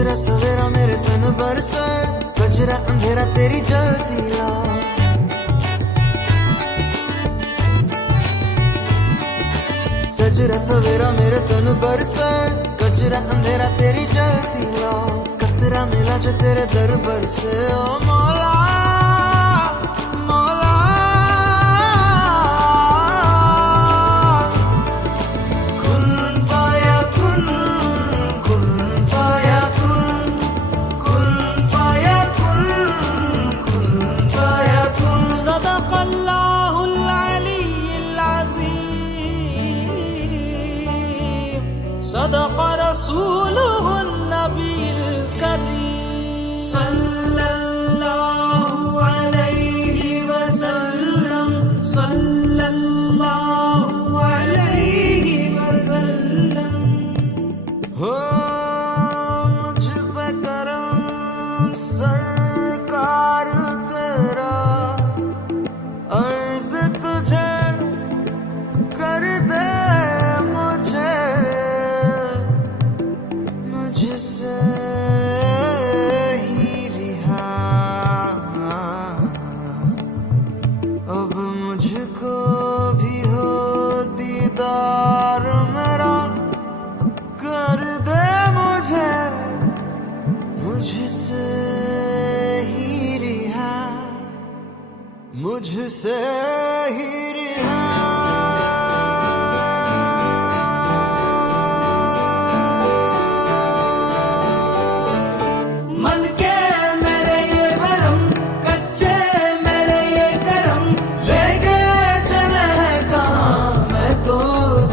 सजरा सवेरा मेरे तन बरसे, गजरा अंधेरा तेरी जलती ला। सजरा सवेरा मेरे तन बरसे, गजरा अंधेरा तेरी जलती ला। कतरा मिला जो तेरे दरबार से, ओ मौला मौला। कुन फाया कुन, कुन फाया कुन, कुन फाया कुन, कुन फाया कुन। सदक़ल्लाहुल अलीयुल अज़ीम, सदक़ रसूलुहुन नबीयुल करीम, सल्लल्लाहु अलैहि वसल्लम, सल्लल्लाहु अलैहि वसल्लम। हो मुझ पे करम सरकार तेरा, अर्ज़ तुझे कर दे मुझे, मुझसे ही रिहा। अब मुझको भी हो दीदार मेरा, कर दे मुझे, मुझसे ही रिहा, मुझसे ही रिहा। मन के मेरे ये भरम, कच्चे मेरे ये करम, ले गए चले हैं कहाँ मैं तो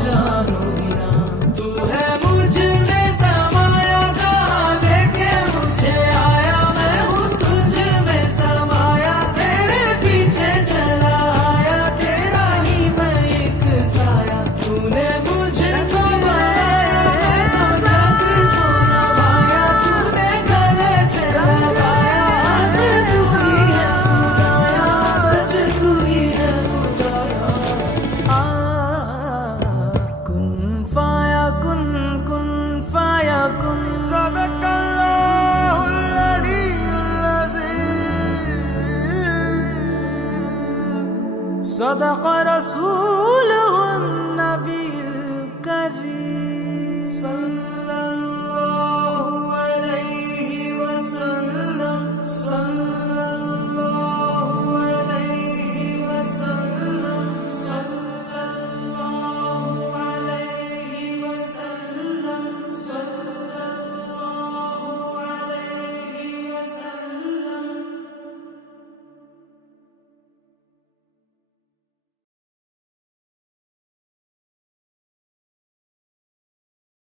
जानू ही ना। तू है मुझ में समाया कहाँ, लेके मुझे आया, मैं हूँ तुझ में समाया। तेरे पीछे चला आया, तेरा ही मैं एक साया। तूने मुझको बनाया, मैं तो जग को नभाया। तूने गले से लगाया, हक तू ही है खुदाया, सच तू ही है खुदाया। कुन फाया कुन, कुन फाया कुन। सदक़ल्लाहुल अलीयुल अज़ीम, सदक़ रसूलुहुन नबीयुल करीम।